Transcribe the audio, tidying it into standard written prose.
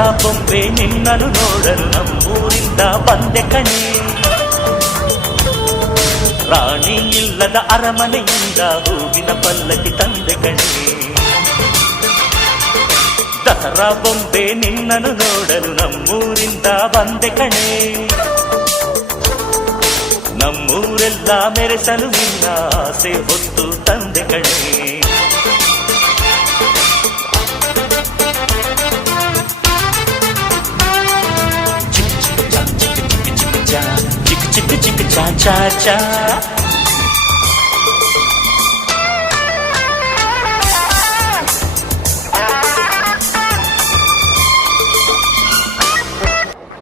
ದಸರಾ ಬೊಂಬೆ ನಿನ್ನನ್ನು ನೋಡಲು ನಮ್ಮೂರಿಂದ ಬಂದೆ ಕಣೆ. ರಾಣಿ ಇಲ್ಲದ ಅರಮನೆಯಿಂದ ಹೂವಿನ ಪಲ್ಲಕ್ಕಿ ತಂದೆ ಕಣೆ. ದಸರಾ ಬೊಂಬೆ ನಿನ್ನನ್ನು ನೋಡಲು ನಮ್ಮೂರಿಂದ ಬಂದೆ ಕಣೆ. ನಮ್ಮೂರೆಲ್ಲ ಮೆರೆಸಲು ನಿನ್ನ ಆಸೆ ಹೊತ್ತು ತಂದೆ ಕಣೆ. ಚಿಕ್ಕ ಚಿಕ್ಕ ಚಾ ಚಾ ಚಾ